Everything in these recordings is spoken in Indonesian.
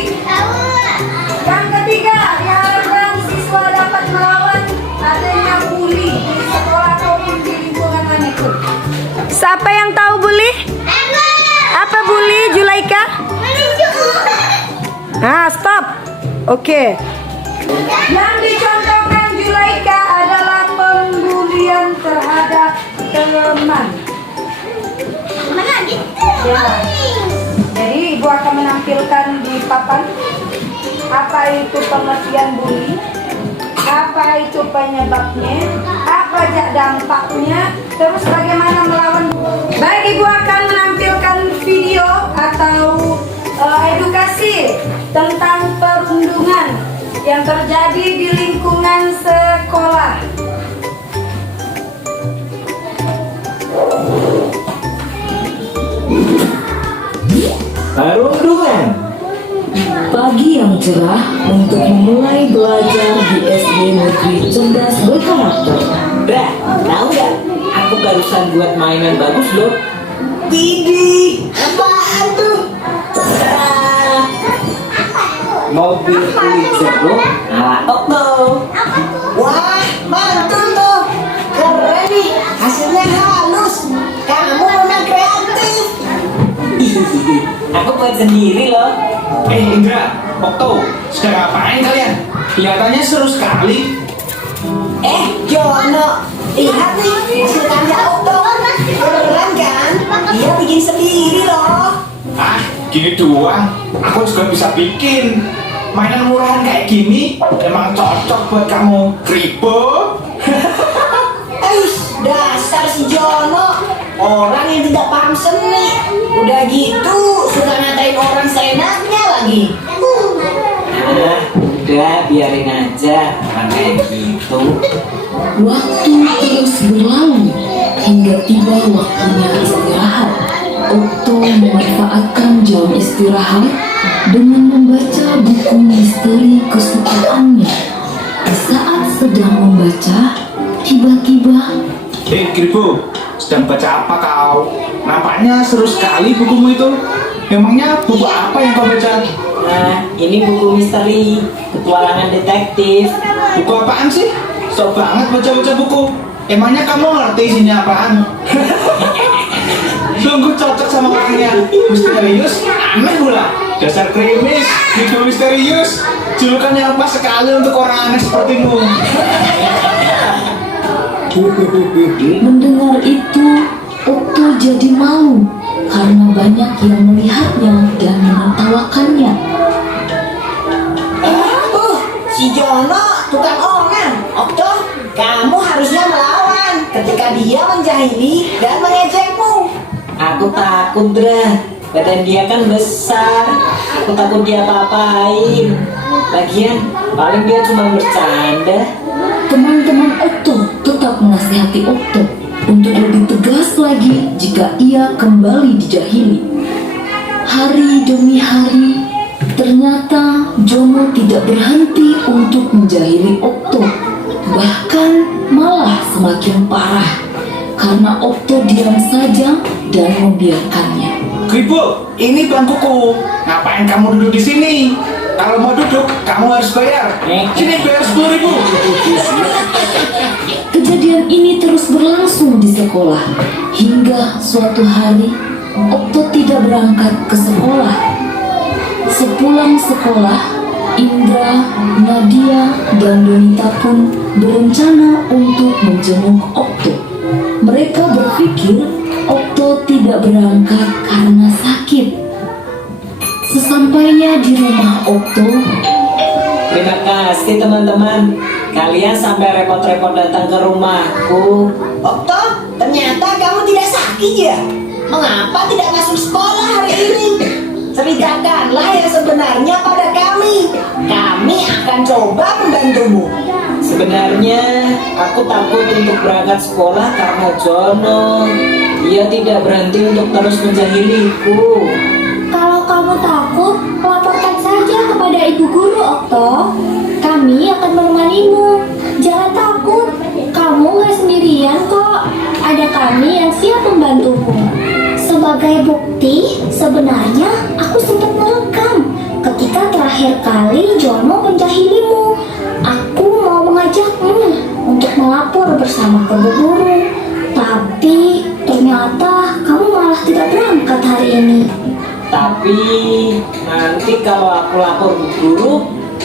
bully? Yang ketiga, diharapkan siswa dapat melawan adanya bully di sekolah maupun di lingkungan manapun. Siapa yang tahu bully? Apa bully, Julaika? Stop. Oke. Yang dicontohkan Julaika adalah pembulian terhadap teman. Ya. Jadi ibu akan menampilkan di papan apa itu pengertian bully, apa itu penyebabnya, apa aja dampaknya, terus bagaimana melawan. Baik, ibu akan menampilkan video atau edukasi tentang perundungan yang terjadi di lingkungan sekolah. Perundungan. Pagi yang cerah untuk memulai belajar di SD Negeri Cerdas Berkarakter. Bra, tahu nggak? Aku barusan buat mainan bagus loh. Widih, apaan tuh? Cerah. Mobil Pulitzer loh. Okto. Wah, mantul tuh. Keren nih, hasilnya halus. Kamu memang kreatif. Aku buat sendiri loh. Indra, Okto, sedang ngapain kalian? Kelihatannya seru sekali. Jono, lihat nih hasil karya Okto. Keren kan? Dia bikin sendiri loh. Gini doang, aku juga bisa bikin. Mainan murahan kayak gini emang cocok buat kamu. Kribo. Dasar si Jono, orang yang tidak paham seni. Udah gitu suka ngatain orang seenaknya lagi. Udah biarin aja orang kayak gitu. Waktu terus berlalu hingga tiba waktunya istirahat. Okto memanfaatkan jam istirahat dengan membaca buku misteri kesukaannya. Saat sedang membaca, tiba-tiba Kribo, sedang baca apa kau? Nampaknya seru sekali bukumu itu. Memangnya buku apa yang kau baca? Nah, ini buku misteri, petualangan detektif. Buku apaan sih? Sok banget baca-baca buku. Emangnya kamu ngerti isinya apaan? Sungguh cocok sama orangnya. Misterius, aneh pula. Dasar krimis, buku misterius. Julukan yang pas sekali untuk orang aneh sepertimu. mendengar itu, Okto jadi malu karena banyak yang melihatnya dan menertawakannya. Si Jono tukang omongan. Okto, kamu harusnya melawan ketika dia menjahili dan mengejekmu. Aku takut, Dra. Badan dia kan besar. Aku takut dia apa-apain. Lagian, paling dia cuma bercanda. Teman-teman Okto tetap menasihati Okto untuk lebih tegas lagi jika ia kembali dijahili. Hari demi hari, ternyata Jono tidak berhenti untuk menjahili Okto. Bahkan malah semakin parah karena Okto diam saja dan membiarkannya. Kribo, ini bangkuku. Ngapain kamu duduk di sini? Kalau mau duduk, kamu harus bayar. Sini bayar 10.000. Kejadian ini terus berlangsung di sekolah hingga suatu hari Okto tidak berangkat ke sekolah. Sepulang sekolah, Indra, Nadia, dan Donita pun berencana untuk menjenguk Okto. Mereka berpikir Okto tidak berangkat karena sakit. Sesampainya di rumah Okto, Terima kasih teman-teman. Kalian sampai repot-repot datang ke rumahku. Okto, ternyata kamu tidak sakit ya? Mengapa tidak masuk sekolah hari ini? Ceritakanlah yang sebenarnya pada kami. Kami akan coba membantumu. Sebenarnya aku takut untuk berangkat sekolah karena Jono. Dia tidak berhenti untuk terus menjahiliku. Kalau kamu takut, laporkan saja kepada ibu guru, Okto. Kami akan menemanimu. Jangan takut, kamu gak sendirian kok. Ada kami yang siap membantumu. Sebagai bukti, sebenarnya aku sempat merekam ketika terakhir kali Jono menjahilimu. Aku mau mengajakmu untuk melapor bersama ke Bu Guru. Tapi ternyata kamu malah tidak berangkat hari ini. Tapi nanti kalau aku lapor Bu Guru,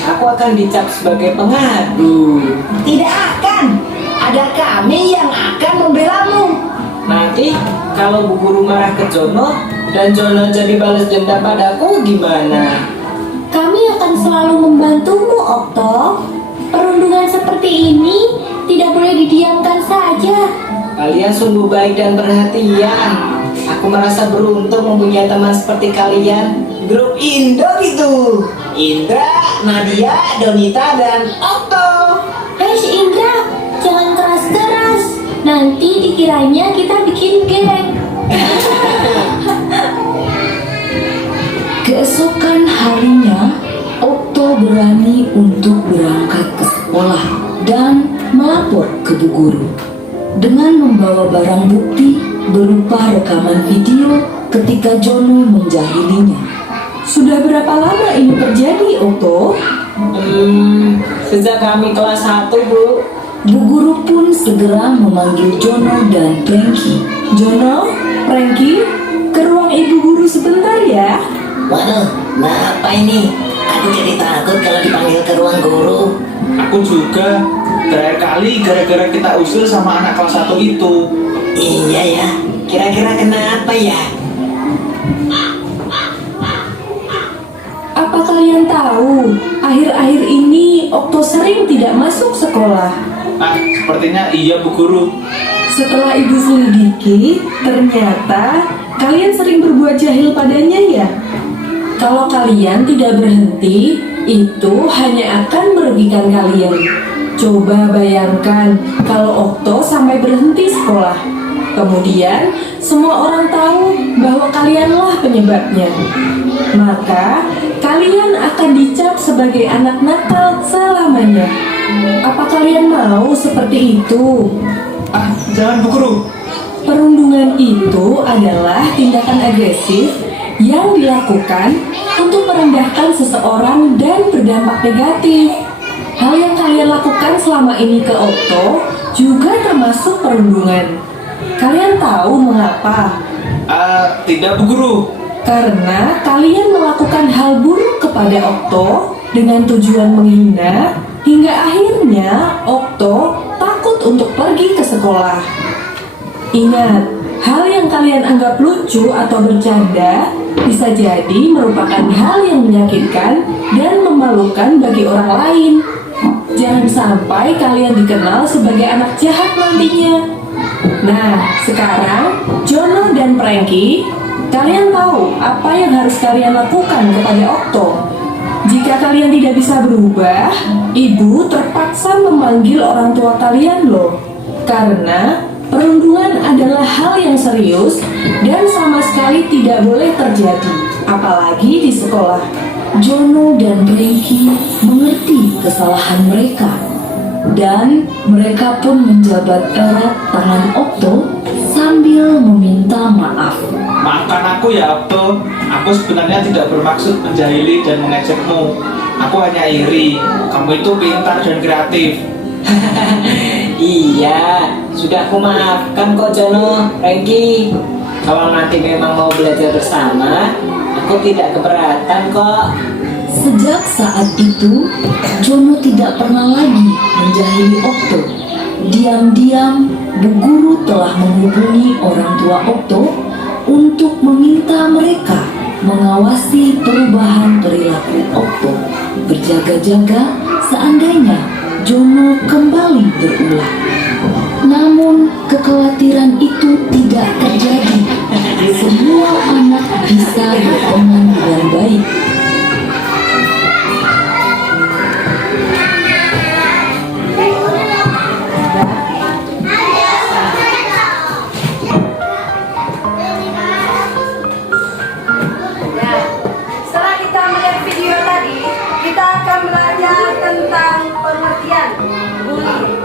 aku akan dicap sebagai pengadu. Tidak akan. Ada kami yang akan membelamu. Nanti kalau Bu Guru marah ke Jono dan Jono jadi balas dendam padaku gimana? Kami akan selalu membantumu, Okto. Perundungan seperti ini tidak boleh didiamkan saja. Kalian sungguh baik dan perhatian. Aku merasa beruntung mempunyai teman seperti kalian. Grup Indo gitu. Indra, Nadia, Donita, dan Okto. Hei si Indra, jangan keras-keras. Nanti dikiranya kita bikin geng. Keesokan harinya, Okto berani untuk berangkat ke sekolah dan melapor ke Bu Guru dengan membawa barang bukti berupa rekaman video ketika Jono menjahilinya. Sudah berapa lama ini terjadi, Okto? Sejak kami kelas 1, Bu. Bu Guru pun segera memanggil Jono dan Frankie. Jono, Frankie, ke ruang Ibu Guru sebentar ya. Waduh, apa ini? Aku jadi takut kalau dipanggil ke ruang guru. Aku juga. Terakhir kali gara-gara kita usil sama anak kelas 1 itu. Iya ya, kira-kira kenapa ya? Apa kalian tahu, akhir-akhir ini Okto sering tidak masuk sekolah. Sepertinya iya Bu Guru. Setelah Ibu selidiki, ternyata kalian sering berbuat jahil padanya ya. Kalau kalian tidak berhenti, itu hanya akan merugikan kalian. Coba bayangkan kalau Okto sampai berhenti sekolah. Kemudian semua orang tahu bahwa kalianlah penyebabnya. Maka kalian akan dicap sebagai anak nakal selamanya. Apa kalian mau seperti itu? Jangan Bu Guru. Perundungan itu adalah tindakan agresif yang dilakukan untuk merendahkan seseorang dan berdampak negatif. Hal yang kalian lakukan selama ini ke Okto juga termasuk perundungan. Kalian tahu mengapa? Tidak Bu Guru. Karena kalian melakukan hal buruk kepada Okto dengan tujuan menghina, hingga akhirnya Okto takut untuk pergi ke sekolah. Ingat, hal yang kalian anggap lucu atau bercanda bisa jadi merupakan hal yang menyakitkan dan memalukan bagi orang lain. Jangan sampai kalian dikenal sebagai anak jahat nantinya. Nah, sekarang Jono dan Frankie, kalian tahu apa yang harus kalian lakukan kepada Okto. Jika kalian tidak bisa berubah, ibu terpaksa memanggil orang tua kalian loh. Karena perundungan adalah hal yang serius dan sama sekali tidak boleh terjadi, apalagi di sekolah. Jono dan Frankie mengerti kesalahan mereka, dan mereka pun menjabat erat tangan Okto sambil meminta maaf. Maafkan aku ya Okto. Aku sebenarnya tidak bermaksud menjahili dan mengejekmu. Aku hanya iri. Kamu itu pintar dan kreatif. Iya, sudah aku maafkan kok Jono, Frankie. Kalau nanti memang mau belajar bersama, aku tidak keberatan kok. Sejak saat itu, Jono tidak pernah lagi menjahili Okto. Diam-diam, Bu Guru telah menghubungi orang tua Okto untuk meminta mereka mengawasi perubahan perilaku Okto, berjaga-jaga seandainya Jono kembali berulang. Namun kekhawatiran itu tidak terjadi. Semua anak bisa berteman dengan baik. Setelah kita melihat video tadi, kita akan belajar tentang pengertian bullying.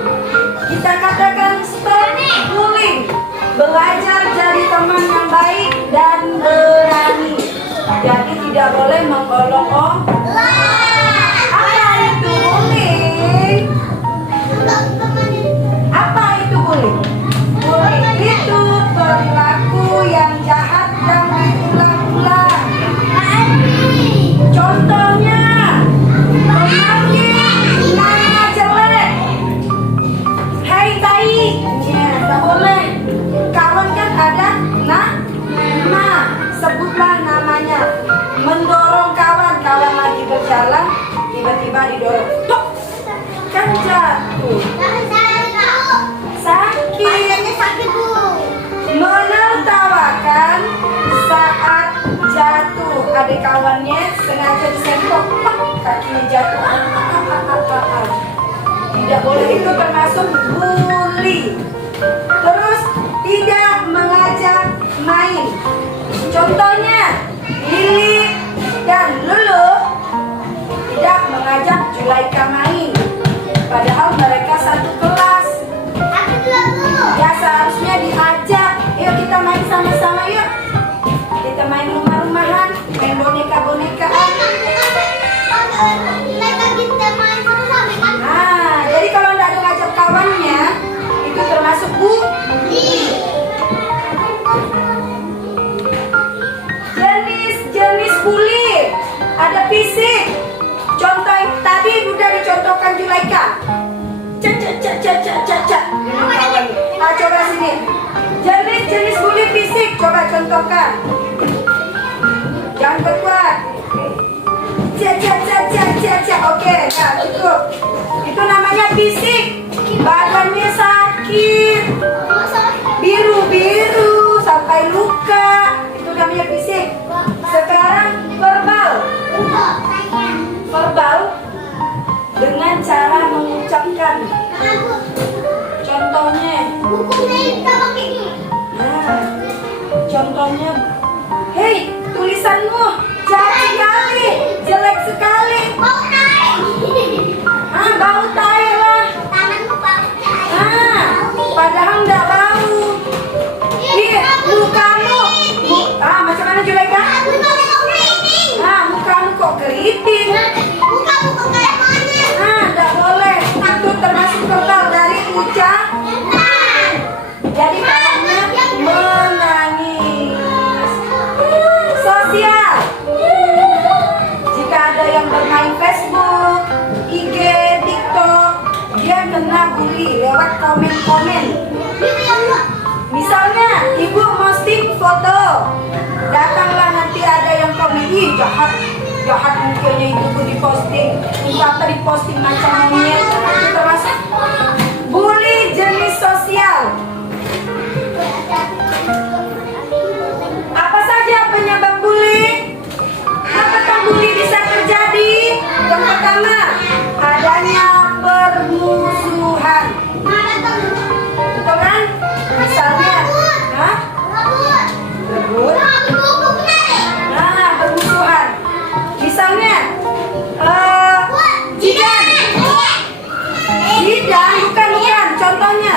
Kita katakan stop bullying. Belajar jadi teman yang baik dan berani. Jadi itu termasuk bully. Terus tidak mengajak main. Contohnya Lili dan Lulu tidak mengajak Julaika main, padahal mereka satu kelas. Ya seharusnya diajak. Yuk kita main sama-sama yuk. Kita main rumah-rumahan, main boneka-bonekaan. Nah, jadi kalau nggak ada ngajak kawannya, itu termasuk jenis bully. Ada fisik. Contoh tadi udah dicontohkan Julaika. Cak. Ah, coba sini. Jenis bully fisik, coba contohkan. Jangan berkuat. Cak. Oke, nah cukup. Itu namanya fisik. Badannya sakit, biru-biru sampai luka. Itu namanya fisik. Sekarang verbal dengan cara mengucapkan. Contohnya, contohnya, hei tulisanmu jahat sekali, jelek sekali. Bau tai lah. Padahal nggak bau. Mukamu, macam mana Julaika? Mukamu kok keriting. Nggak boleh. Itu termasuk verbal dari ucapan. Jadi katanya menangis. Sosial. Jika ada yang bermain Facebook, IG, TikTok, dia kena bully lewat komen-komen. Misalnya, ibu posting foto, datanglah nanti ada yang komen, ih jahat mukanya ibu diposting, apa diposting macam monyet. Itu termasuk bully jenis sosial. Apa saja penyebab bully? Apakah bully bisa terjadi? Yang pertama, adanya permusuhan. Betul kan? Misalnya, rebut. Permusuhan. Misalnya, jidan. Bukan. Contohnya,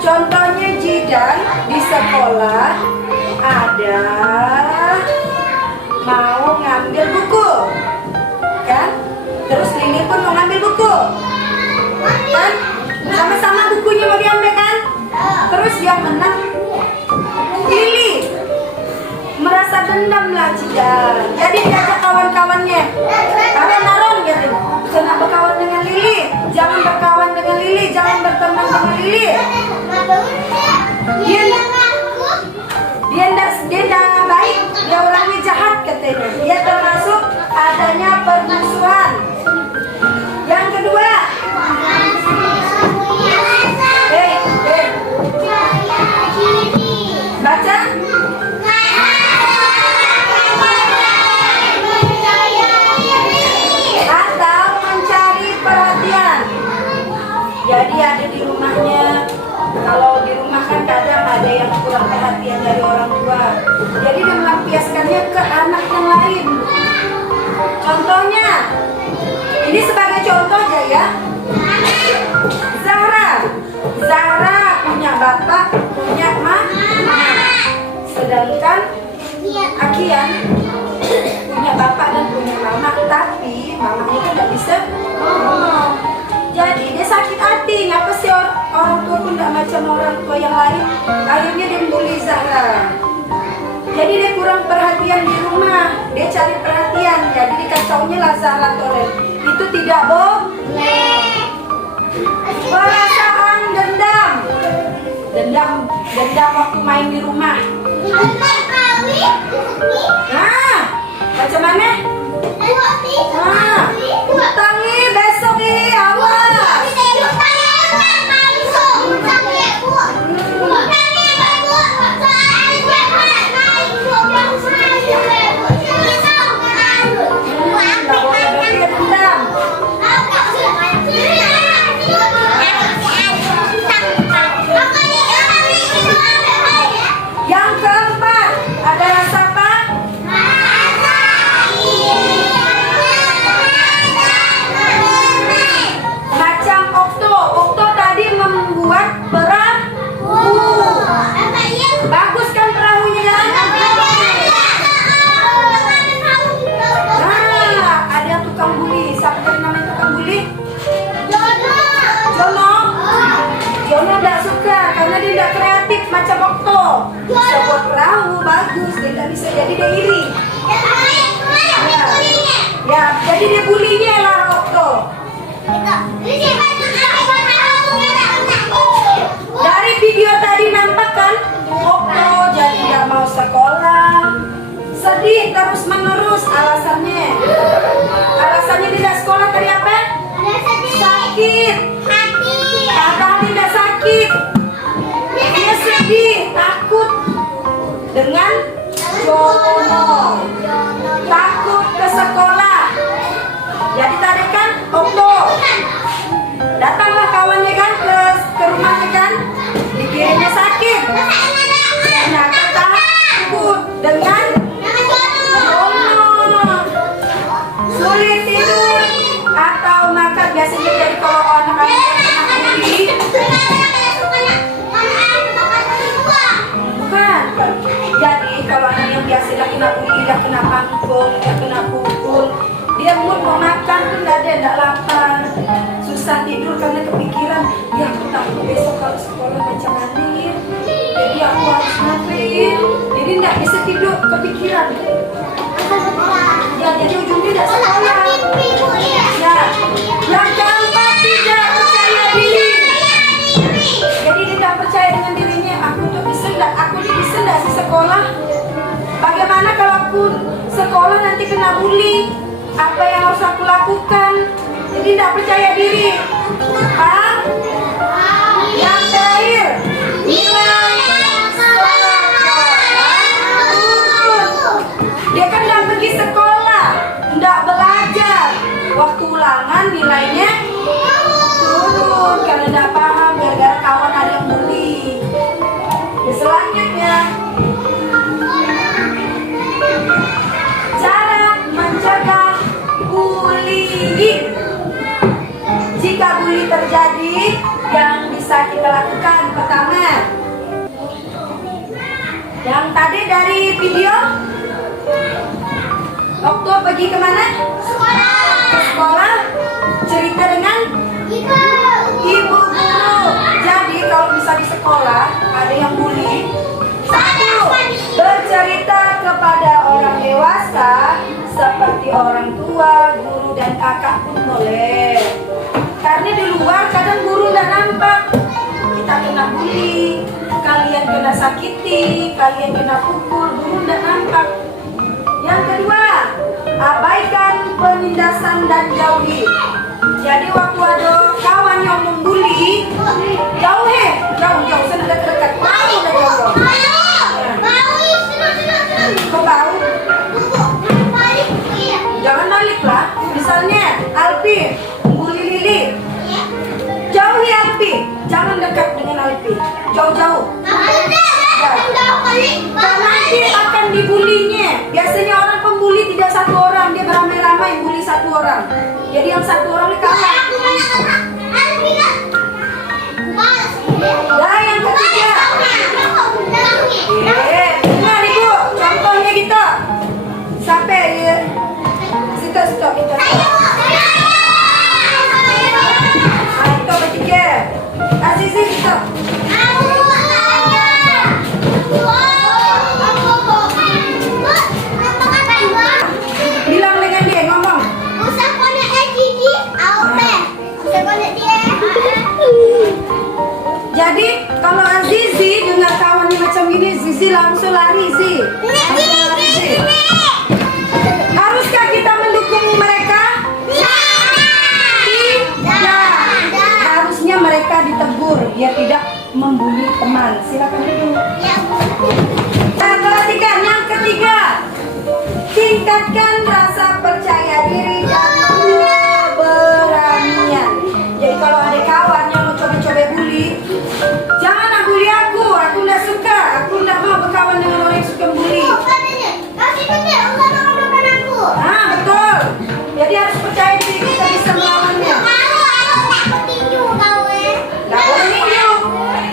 Contohnya jidan di sekolah ada mau ngambil buku, kan? Terus Lili pun mau ngambil buku, kan? Sama-sama bukunya mau diambil kan? Terus yang menang Lili, merasa dendam lah jidan. Jadi diajak kawan-kawannya, kalian naron gitu, jangan berkawan dengan Lili, jangan berkawan dengan Lili, jangan berteman dengan Lili. Dia nggak baik, dia orangnya jahat katanya. Dia termasuk adanya permusuhan. Yang kedua, baca. Atau mencari perhatian. Jadi ada di rumahnya. Kalau di rumah kan kadang ada yang kurang perhatian dari orang tua. Jadi dia melampiaskannya ke anak yang lain. Contohnya, ini sebagai contoh aja ya. Zahra punya bapak, punya mama. Sedangkan Akian punya bapak dan punya mama, tapi mamanya kan nggak bisa ngomong. Jadi dia sakit hati, ngapa sih orang tua pun nggak macam orang tua yang lain. Akhirnya dia bully Zahra. Jadi dia kurang perhatian di rumah, dia cari perhatian, jadi dikacaunya lah Zahra Tolen. Itu tidak boleh. Perasaan dendam waktu main di rumah. Nah, macam mana? Utang nih besok nih, awas. Nggak boleh dendam. bisa jadi dia iri. Ya, jadi dia bulinya lah Okto. Dari video tadi nampak kan, Okto jadi tidak mau sekolah, sedih terus menerus alasannya. Alasannya tidak sekolah tadi apa? Sakit. Padahal tidak sakit. Dia sedih, takut dengan Jono, takut ke sekolah. Jadi tadi kan Okto datanglah kawannya kan ke rumahnya kan, dikiranya sakit, ternyata takut dengan Jono, sulit tidur atau makan. Biasanya dari kalau anak-anak yang kena bully, bukan. Jadi kalau anak yang biasa dah kena bully, dah kena pangkul, dah kena pukul, dia mood mau makan pun dah ada, dah lapar, susah tidur karena kepikiran, ya aku takut besok kalau sekolah macam mana ya, jadi aku harus ngapain, jadi tidak bisa tidur kepikiran. Ya jadi ujungnya tidak sekolah. Ya, yang keempat tidak percaya diri. Jadi tidak percaya dengan dirinya. Aku tuh bisa enggak? Aku tuh bisa enggak sih sekolah? Bagaimana kalau aku sekolah nanti kena bully? Apa yang harus aku lakukan? Jadi tidak percaya diri. Paham? Yang terakhir, nilai dia kan tidak pergi sekolah, tidak belajar. Waktu ulangan nilainya turun karena tidak paham gara-gara kawan ada yang bully. Selanjutnya, cara mencegah bullying. Jika bully terjadi, yang bisa kita lakukan pertama, yang tadi dari video, Okto pergi kemana? Ke sekolah, cerita dengan ibu guru. Jadi kalau bisa di sekolah ada yang bully, satu, bercerita kepada orang dewasa seperti orang tua, guru dan kakak pun boleh. Karena di luar kadang guru tidak nampak, kita kena bully, kalian kena sakiti, kalian kena pukul, guru tidak nampak. Yang kedua, abaikan penindasan dan jauhi. Jadi waktu ada kawan yang membuli, jauhi, jauh, sana dekat-dekat, mau dah jauh. Kau tahu? Jangan balik lah. Misalnya Alpi membuli Lili, jauhi Alpi, jangan dekat dengan Alpi, jauh-jauh. Karena nanti akan dibulinya. Biasanya orang pembuli tidak satu orang, dia beramai-ramai bully satu orang. Jadi yang satu orang ini kalah. Nah yang ketiga, dengar ibu, contohnya kita sampai ya. Situ kita. Itu bertiga. Azizi kita. Bilang dengan dia, ngomong. Jadi kalau Azizi dengar kawannya macam ini, Zizi langsung lari Zi. Haruskah kita mendukung mereka? Tidak. Harusnya mereka ditegur biar tidak membuli teman. Silakan duduk. Perhatikan yang ketiga, tingkatkan rasa percaya diri dan keberanian. Jadi kalau ada kawan yang mau coba-coba bully, jangan nak bully aku tidak suka, aku tidak mau berkawan dengan orang yang suka bully. Ah betul. Jadi harus percaya diri kita bisa melawannya. Tidak boleh ninju,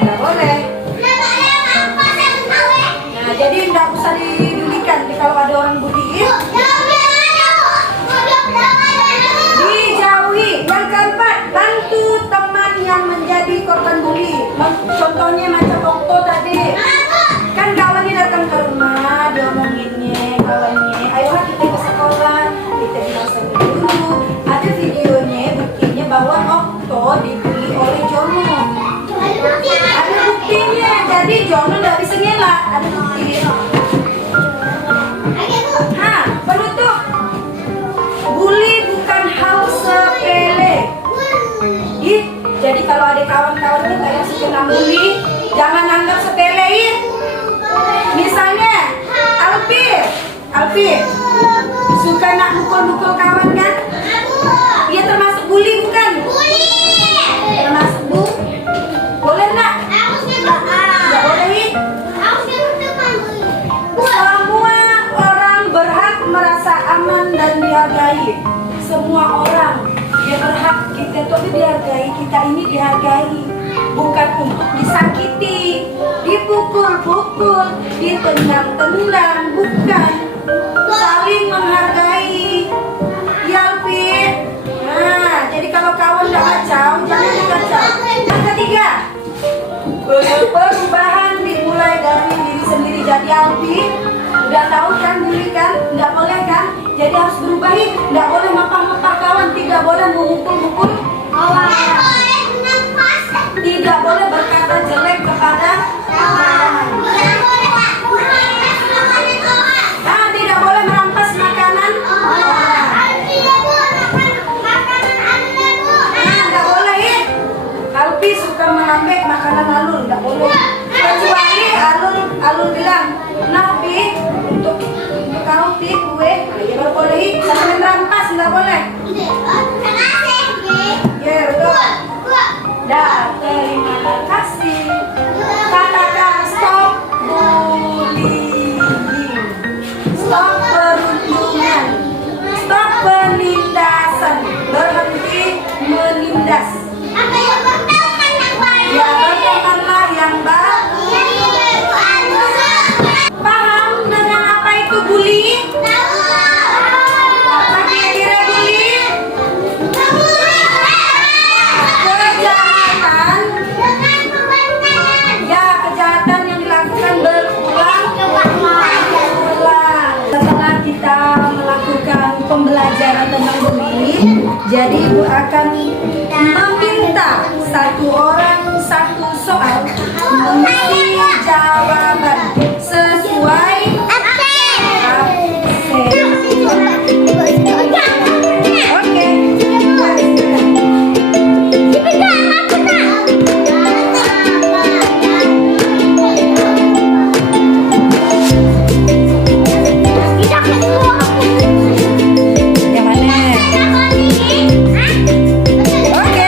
tidak boleh. ada videonya, buktinya bahwa Okto dibully oleh Jono. Ada buktinya, jadi Jono nggak bisa ngelak. Ada bukti. Nah, penutup. Bully bukan hal sepele. Ih, jadi kalau ada kawan-kawan kita yang suka bully, jangan anggap sepele. Ih. Misalnya, Alfi, suka nak mukul-mukul kawan kan? Dia termasuk bully bukan? Termasuk bu? Boleh nak? Nggak boleh. Ih. Semua orang berhak merasa aman dan dihargai. Semua orang dia berhak, kita tuh dihargai, kita ini dihargai. Bukan untuk disakiti, dipukul-pukul, ditendang-tendang, bukan. Saling menghargai. Ya, Alvin. Nah, jadi kalau kawan gak kacau, jangan dikacau. Yang ketiga, perubahan dimulai dari diri sendiri. Jadi Alvin, udah tahu kan bully kan? Nggak boleh kan? Jadi harus berubah. Nggak boleh mapah-mapah kawan, tidak boleh memukul-mukul kawan. Tidak boleh berkata jelek kepada kawan. Tidak boleh merampas makanan orang. Nggak boleh. Alfi suka mengambil makanan Alul, nggak boleh. Kecuali Alul bilang, nah Pi, untuk kau Pi kue, ya baru boleh. Jangan merampas, nggak boleh. Ya betul. Dah, terima kasih. Katakan stop bullying, stop perundungan, stop penindasan, berhenti menindas. Ya, bertemanlah yang baik. Paham dengan apa itu bullying? Apa kira-kira bullying? Kejahatan. Ya, kejahatan yang dilakukan berulang-ulang. Setelah kita melakukan pembelajaran tentang bullying, jadi Ibu akan meminta satu orang satu soal mengisi jawaban sesuai absen. Oke. Yang mana? Oke.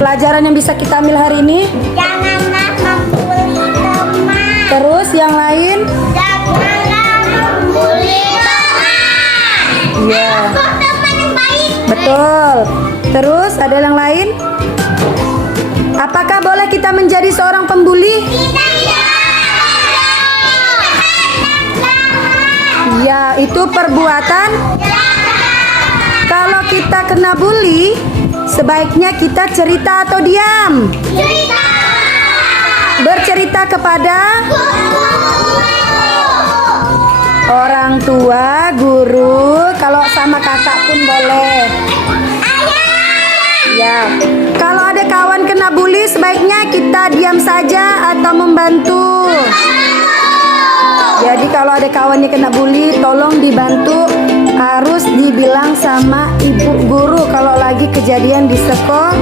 pelajaran yang bisa kita ambil hari ini? Janganlah membuli teman. Terus yang lain? Janganlah membuli teman. Iya. Aku teman yang baik. Betul. Terus ada yang lain? Apakah boleh kita menjadi seorang pembuli? Ya, itu perbuatan. Kalau kita kena bully, sebaiknya kita cerita atau diam? Cerita. Bercerita kepada orang tua, guru, kalau sama kakak pun boleh. Ya. Kalau ada kawan kena bully, sebaiknya kita diam saja atau membantu. Jadi kalau ada kawannya kena bully, tolong dibantu. Harus dibilang sama ibu guru kalau lagi kejadian di sekolah.